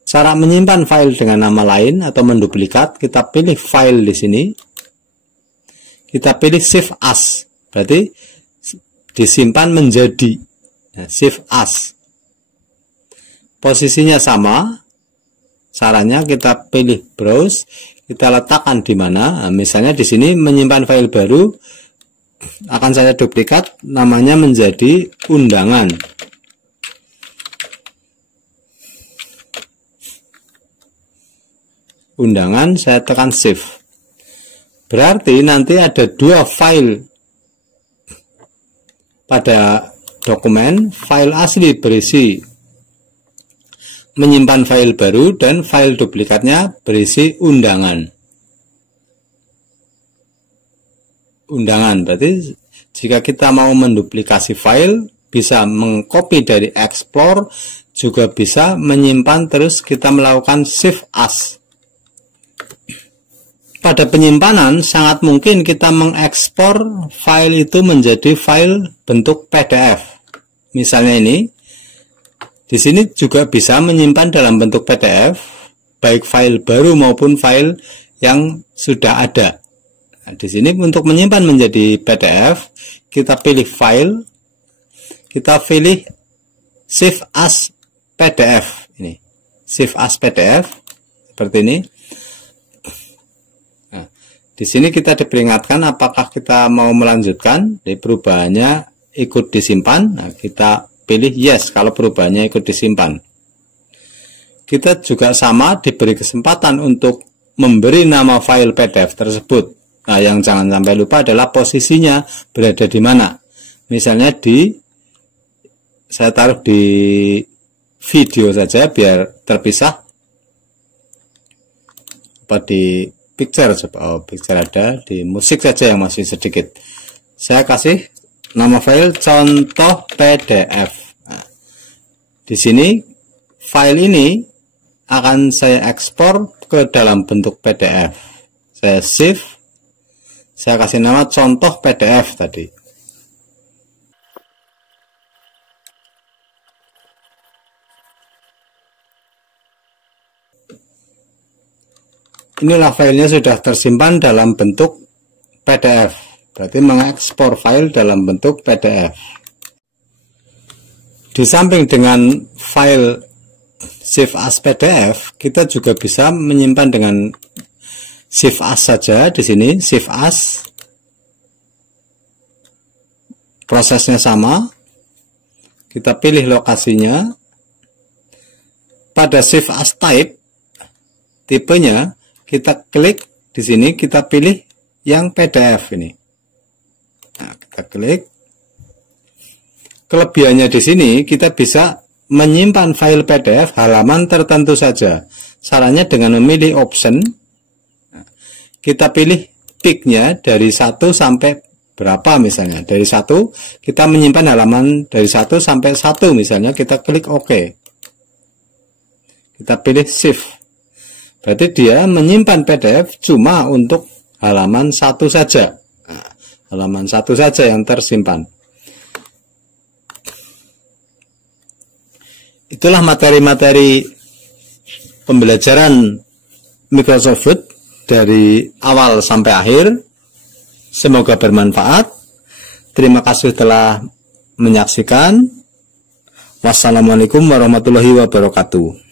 Cara menyimpan file dengan nama lain atau menduplikat, kita pilih file di sini. Kita pilih Shift As. Berarti disimpan menjadi. Nah, Shift As. Posisinya sama. Caranya kita pilih Browse. Kita letakkan di mana. Nah, misalnya di sini menyimpan file baru. Akan saya duplikat. Namanya menjadi undangan. Undangan, saya tekan Shift. Berarti nanti ada dua file pada dokumen. File asli berisi menyimpan file baru, dan file duplikatnya berisi undangan. Undangan, berarti jika kita mau menduplikasi file, bisa mengcopy dari Explore, juga bisa menyimpan, terus kita melakukan Shift As. Pada penyimpanan, sangat mungkin kita mengekspor file itu menjadi file bentuk PDF. Misalnya ini, di sini juga bisa menyimpan dalam bentuk PDF, baik file baru maupun file yang sudah ada. Nah, di sini untuk menyimpan menjadi PDF, kita pilih file, kita pilih Save as PDF. Ini, Save as PDF seperti ini. Di sini kita diperingatkan apakah kita mau melanjutkan, di perubahannya ikut disimpan. Nah, kita pilih yes kalau perubahannya ikut disimpan. Kita juga sama diberi kesempatan untuk memberi nama file PDF tersebut. Nah, yang jangan sampai lupa adalah posisinya berada di mana. Misalnya saya taruh di video saja biar terpisah. Apa di picture, oh picture ada, di musik saja yang masih sedikit. Saya kasih nama file contoh PDF. Nah, di sini file ini akan saya ekspor ke dalam bentuk PDF. Saya save, saya kasih nama contoh PDF tadi. Inilah filenya sudah tersimpan dalam bentuk PDF. Berarti mengekspor file dalam bentuk PDF. Di samping dengan file Save as PDF, kita juga bisa menyimpan dengan Save as saja. Di sini Save as. Prosesnya sama. Kita pilih lokasinya. Pada Save as type, tipenya kita klik di sini, kita pilih yang PDF ini. Nah, kita klik. Kelebihannya di sini kita bisa menyimpan file PDF halaman tertentu saja. Caranya dengan memilih option. Nah, kita pilih peak-nya dari 1 sampai berapa misalnya. Dari 1 kita menyimpan halaman dari 1 sampai 1 misalnya, kita klik OK. Kita pilih Shift. Berarti dia menyimpan PDF cuma untuk halaman 1 saja. Nah, halaman 1 saja yang tersimpan. Itulah materi-materi pembelajaran Microsoft Word dari awal sampai akhir. Semoga bermanfaat. Terima kasih telah menyaksikan. Wassalamualaikum warahmatullahi wabarakatuh.